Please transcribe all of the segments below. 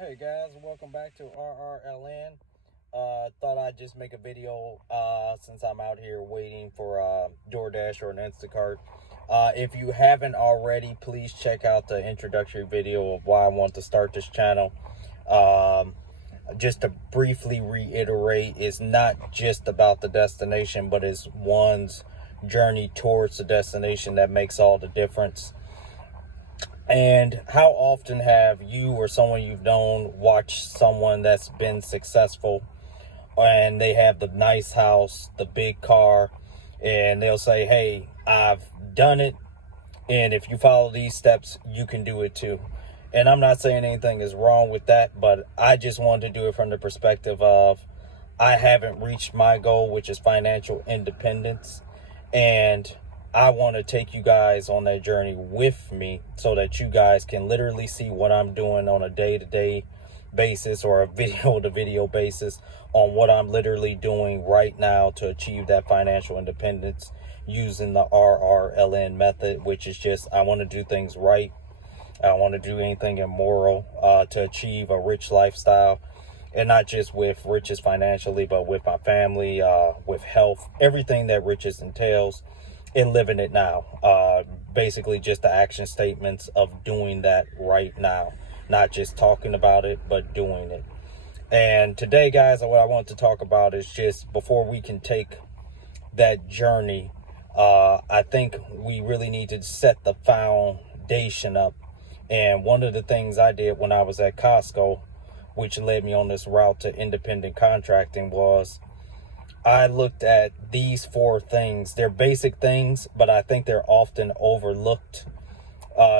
Hey guys, welcome back to RRLN. Thought I'd just make a video since I'm out here waiting for DoorDash or an Instacart. If you haven't already, please check out the introductory video of why I want to start this channel. Just to briefly reiterate, it's not just about the destination, but it's one's journey towards the destination that makes all the difference. And how often have you or someone you've known watched someone that's been successful and they have the nice house, the big car, and they'll say, hey, I've done it. And if you follow these steps, you can do it too. And I'm not saying anything is wrong with that, but I just wanted to do it from the perspective of I haven't reached my goal, which is financial independence. And I want to take you guys on that journey with me so that you guys can literally see what I'm doing on a day-to-day basis or a video-to-video basis on what I'm literally doing right now to achieve that financial independence using the RRLN method, which is just I want to do things right. I don't want to do anything immoral to achieve a rich lifestyle, and not just with riches financially, but with my family, with health, everything that riches entails. And living it now. Basically just the action statements of doing that right now. Not just talking about it, but doing it. And today, guys, what I want to talk about is just before we can take that journey, I think we really need to set the foundation up. And one of the things I did when I was at Costco, which led me on this route to independent contracting, was I looked at these four things. They're basic things, but I think they're often overlooked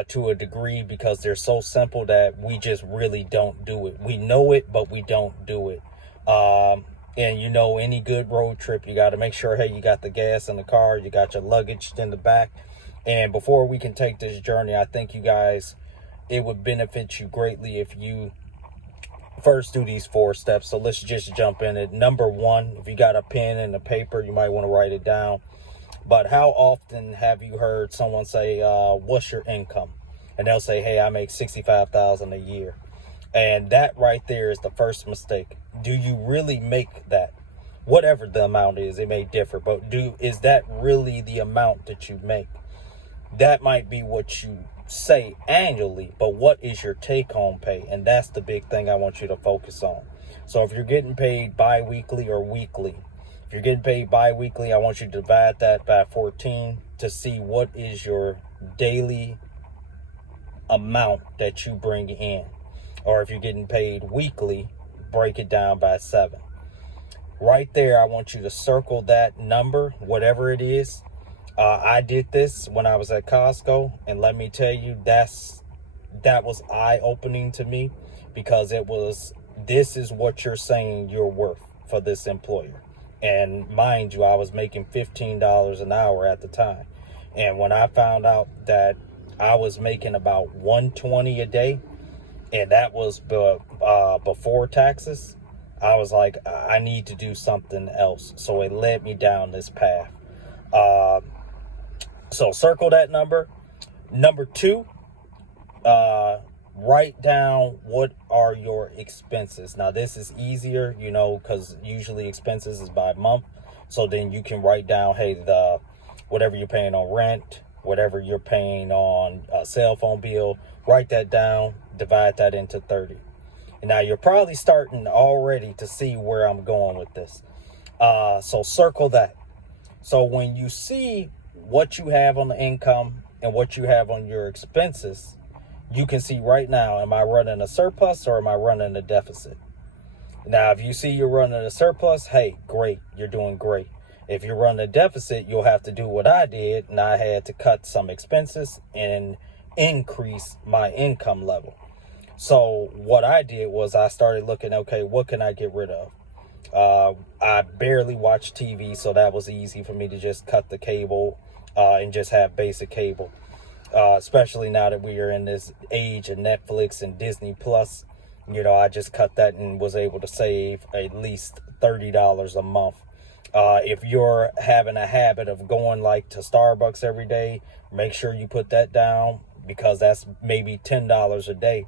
to a degree because they're so simple that we just really don't do it. We know it, but we don't do it. And you know, any good road trip, you got to make sure, hey, you got the gas in the car, you got your luggage in the back. And before we can take this journey, I think you guys, it would benefit you greatly if you first do these four steps. So let's just jump in it. Number one, if you got a pen and a paper, you might want to write it down. But how often have you heard someone say, what's your income? And they'll say, hey, I make $65,000 a year. And that right there is the first mistake. Do you really make that? Whatever the amount is, it may differ, but is that really the amount that you make? That might be what you say annually, but what is your take-home pay? And that's the big thing I want you to focus on. So if you're getting paid bi-weekly or weekly, if you're getting paid bi-weekly, I want you to divide that by 14 to see what is your daily amount that you bring in. Or if you're getting paid weekly, break it down by 7. Right there, I want you to circle that number, whatever it is. I did this when I was at Costco, and let me tell you, that was eye-opening to me, because this is what you're saying you're worth for this employer. And mind you, I was making $15 an hour at the time. And when I found out that I was making about $120 a day, and that was before taxes, I was like, I need to do something else. So it led me down this path. So circle that number. Number 2, write down what are your expenses. Now this is easier, you know, because usually expenses is by month. So then you can write down, hey, whatever you're paying on rent, whatever you're paying on a cell phone bill, write that down, divide that into 30. And now you're probably starting already to see where I'm going with this. So circle that. So when you see what you have on the income and what you have on your expenses, you can see right now, am I running a surplus or am I running a deficit? Now, if you see you're running a surplus, hey, great, you're doing great. If you're running a deficit, you'll have to do what I did, and I had to cut some expenses and increase my income level. So what I did was I started looking, okay, what can I get rid of? I barely watch TV, so that was easy for me to just cut the cable and just have basic cable. Especially now that we are in this age of Netflix and Disney Plus, you know, I just cut that and was able to save at least $30 a month. If you're having a habit of going like to Starbucks every day, make sure you put that down, because that's maybe $10 a day.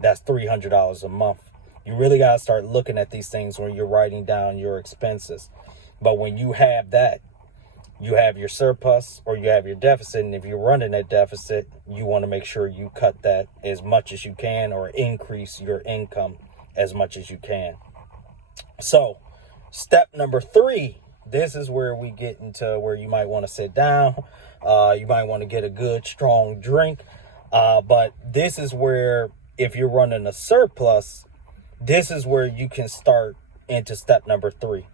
That's $300 a month. You really got to start looking at these things when you're writing down your expenses. But when you have that, you have your surplus or you have your deficit. And if you're running a deficit, you want to make sure you cut that as much as you can or increase your income as much as you can. So step number 3, this is where we get into where you might want to sit down. You might want to get a good, strong drink. But this is where, if you're running a surplus, this is where you can start into step number 3,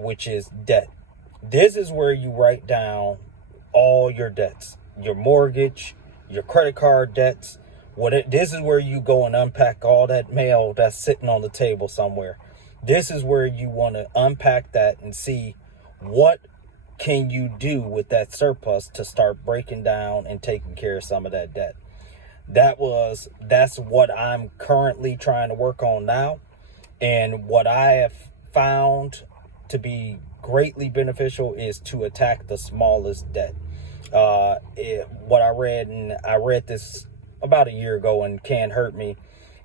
which is debt. This is where you write down all your debts, your mortgage, your credit card debts. This is where you go and unpack all that mail that's sitting on the table somewhere. This is where you want to unpack that and see what can you do with that surplus to start breaking down and taking care of some of that debt. That's what I'm currently trying to work on now. And what I have found to be greatly beneficial is to attack the smallest debt. What I read, and I read this about a year ago and Can't Hurt Me,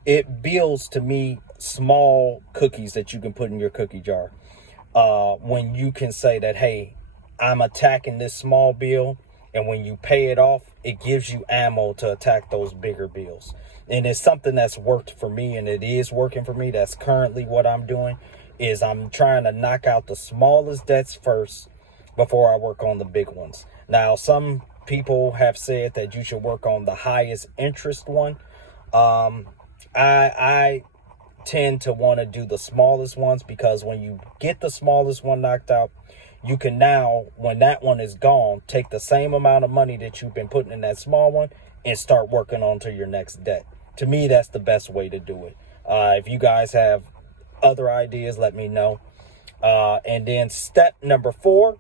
it builds to me small cookies that you can put in your cookie jar. When you can say that, hey, I'm attacking this small bill, and when you pay it off, it gives you ammo to attack those bigger bills. And it's something that's worked for me, and it is working for me. That's currently what I'm doing, is I'm trying to knock out the smallest debts first before I work on the big ones. Now, some people have said that you should work on the highest interest one. I tend to want to do the smallest ones, because when you get the smallest one knocked out, you can now, when that one is gone, take the same amount of money that you've been putting in that small one and start working on to your next debt. To me, that's the best way to do it. If you guys have other ideas, let me know. And then step number 4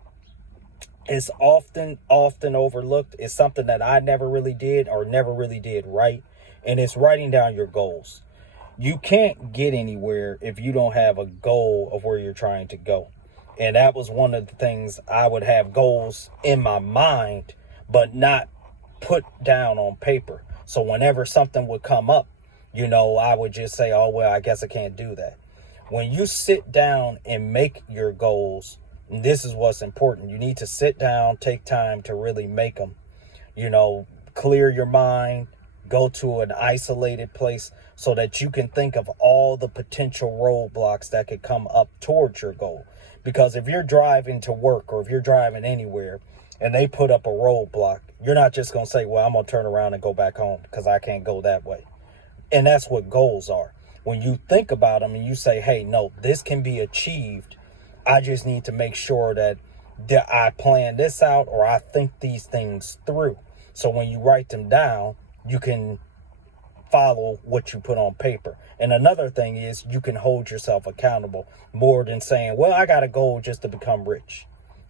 is often overlooked. It's something that I never really did right. And it's writing down your goals. You can't get anywhere if you don't have a goal of where you're trying to go. And that was one of the things. I would have goals in my mind, but not put down on paper. So whenever something would come up, I would just say, oh, well, I guess I can't do that. When you sit down and make your goals, and this is what's important, you need to sit down, take time to really make them, clear your mind, go to an isolated place so that you can think of all the potential roadblocks that could come up towards your goal. Because if you're driving to work or if you're driving anywhere and they put up a roadblock, you're not just going to say, well, I'm going to turn around and go back home because I can't go that way. And that's what goals are. When you think about them and you say, hey, no, this can be achieved. I just need to make sure that I plan this out or I think these things through. So when you write them down, you can follow what you put on paper. And another thing is you can hold yourself accountable more than saying, well, I got a goal just to become rich.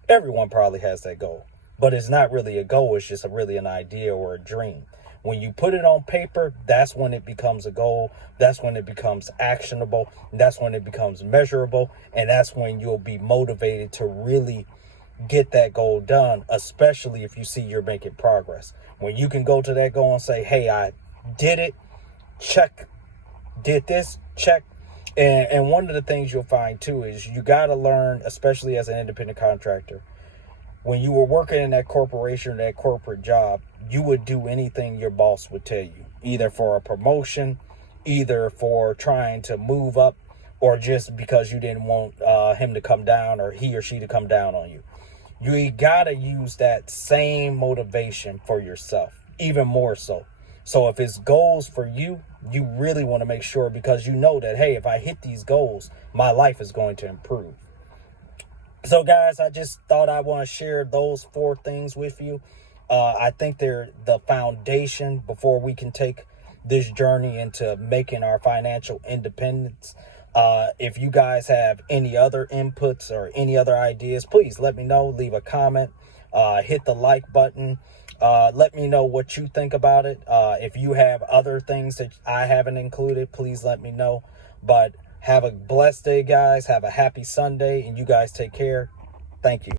Everyone probably has that goal, but it's not really a goal. It's just really an idea or a dream. When you put it on paper, that's when it becomes a goal. That's when it becomes actionable. That's when it becomes measurable. And that's when you'll be motivated to really get that goal done, especially if you see you're making progress. When you can go to that goal and say, hey, I did it, check, did this, check. And one of the things you'll find too is you got to learn, especially as an independent contractor, when you were working in that corporation, that corporate job, you would do anything your boss would tell you, either for a promotion, either for trying to move up, or just because you didn't want him to come down or he or she to come down on you. You got to use that same motivation for yourself, even more so. So if it's goals for you, you really want to make sure, because you know that, hey, if I hit these goals, my life is going to improve. So guys, I just thought I want to share those 4 things with you. I think they're the foundation before we can take this journey into making our financial independence. If you guys have any other inputs or any other ideas, please let me know. Leave a comment, hit the like button. Let me know what you think about it. If you have other things that I haven't included, please let me know. But have a blessed day, guys. Have a happy Sunday, and you guys take care. Thank you.